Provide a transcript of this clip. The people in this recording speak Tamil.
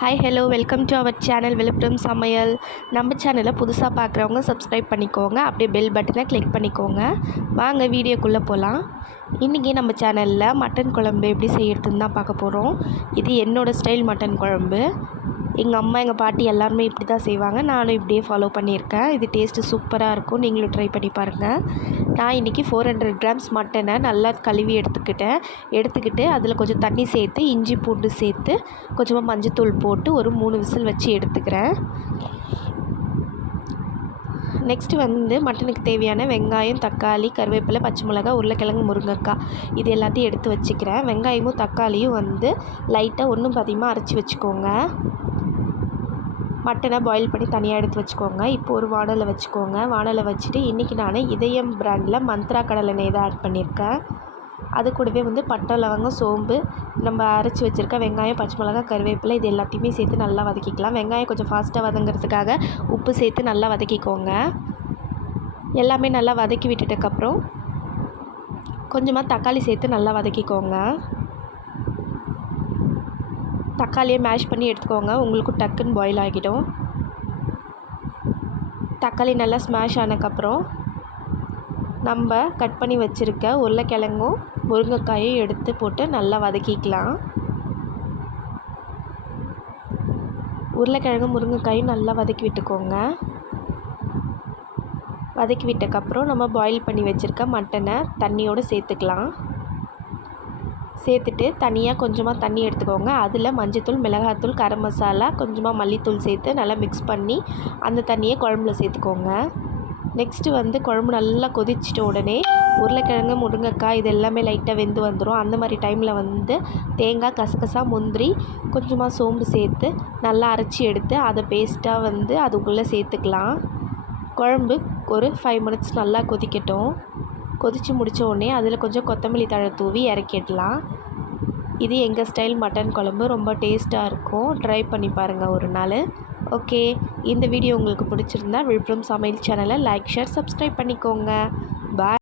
Hi hello welcome to our channel Villupuram சமையல். நம்ம சேனலை புதுசாக பார்க்குறவங்க சப்ஸ்கிரைப் பண்ணிக்கோங்க, அப்படியே பெல் பட்டனை கிளிக் பண்ணிக்கோங்க. வாங்க வீடியோக்குள்ளே போகலாம். இன்றைக்கி நம்ம சேனலில் மட்டன் குழம்பு எப்படி செய்யறதுன்னு தான் பார்க்க போகிறோம். இது என்னோடய ஸ்டைல் மட்டன் குழம்பு. எங்கள் அம்மா எங்கள் பாட்டி எல்லாருமே இப்படி தான் செய்வாங்க, நானும் இப்படியே ஃபாலோ பண்ணியிருக்கேன். இது டேஸ்ட்டு சூப்பராக இருக்கும், நீங்களும் ட்ரை பண்ணி பாருங்கள். நான் இன்றைக்கி 400 கிராம்ஸ் மட்டனை நல்லா கழுவி எடுத்துக்கிட்டு அதில் கொஞ்சம் தண்ணி சேர்த்து இஞ்சி பூண்டு சேர்த்து கொஞ்சமாக மஞ்சத்தூள் போட்டு ஒரு 3 விசில் வச்சு எடுத்துக்கிறேன். நெக்ஸ்ட்டு மட்டனுக்கு தேவையான வெங்காயம், தக்காளி, கருவேப்பிலை, பச்சை மிளகாய், உருளைக்கிழங்கு, முருங்கைக்காய் இது எல்லாத்தையும் எடுத்து வச்சுக்கிறேன். வெங்காயமும் தக்காளியும் லைட்டாக ஒன்றும் பாதியமாக அரைச்சி வச்சுக்கோங்க. மட்டனை பாயில் பண்ணி தனியாக எடுத்து வச்சுக்கோங்க. இப்போ ஒரு வானலை வச்சுக்கோங்க. வானலை வச்சுட்டு இன்றைக்கி நான் இதயம் பிராண்டில் மந்த்ரா கடலெண்ணெய் தான் ஆட் பண்ணியிருக்கேன். அது கூடவே பட்டை, லவங்கம், சோம்பு, நம்ம அரைச்சி வச்சுருக்க வெங்காயம், பச்சை மிளகாய், கருவேப்பிலை இது எல்லாத்தையுமே சேர்த்து நல்லா வதக்கிக்கலாம். வெங்காயம் கொஞ்சம் ஃபாஸ்ட்டாக வதங்கிறதுக்காக உப்பு சேர்த்து நல்லா வதக்கிக்கோங்க. எல்லாமே நல்லா வதக்கி விட்டுட்டதுக்கப்புறம் கொஞ்சமாக தக்காளி சேர்த்து நல்லா வதக்கிக்கோங்க. தக்காளியை மேஷ் பண்ணி எடுத்துக்கோங்க, உங்களுக்கும் டக்குன்னு பாயில் ஆகிடும். தக்காளி நல்லா ஸ்மாஷ் ஆனதுக்கப்புறம் நம்ம கட் பண்ணி வச்சுருக்க உருளைக்கிழங்கும் முருங்கைக்காயும் எடுத்து போட்டு நல்லா வதக்கிக்கலாம். உருளைக்கிழங்கு முருங்கைக்காயும் நல்லா வதக்கி விட்டுக்கோங்க. வதக்கி விட்டதுக்கப்புறம் நம்ம பாயில் பண்ணி வச்சுருக்க மட்டனை தண்ணியோடு சேர்த்துக்கலாம். சேர்த்துட்டு தனியாக கொஞ்சமாக தண்ணி எடுத்துக்கோங்க. அதில் மஞ்சத்தூள், மிளகாத்தூள், கரம் மசாலா, கொஞ்சமாக மல்லித்தூள் சேர்த்து நல்லா மிக்ஸ் பண்ணி அந்த தண்ணியை குழம்புல சேர்த்துக்கோங்க. நெக்ஸ்ட்டு குழம்பு நல்லா கொதிச்சிட்ட உடனே உருளைக்கிழங்கு, முருங்கைக்காய் இது எல்லாமே லைட்டாக வெந்து வந்துடும். அந்த மாதிரி டைமில் தேங்காய், கசகசா, முந்திரி, கொஞ்சமாக சோம்பு சேர்த்து நல்லா அரைச்சி எடுத்து அதை பேஸ்ட்டாக அதுக்குள்ளே சேர்த்துக்கலாம். குழம்பு ஒரு 5 மினிட்ஸ் நல்லா கொதிக்கட்டும். கொதித்து முடித்த உடனே அதில் கொஞ்சம் கொத்தமல்லி தழை தூவி இறக்கிடலாம். இது எங்கள் ஸ்டைல் மட்டன் குழம்பு, ரொம்ப டேஸ்ட்டாக இருக்கும். ட்ரை பண்ணி பாருங்கள் ஒரு நாள். ஓகே, இந்த வீடியோ உங்களுக்கு பிடிச்சிருந்தா விழுப்புரம் சமையல் சேனலை லைக், ஷேர், சப்ஸ்கிரைப் பண்ணிக்கோங்க. பாய்.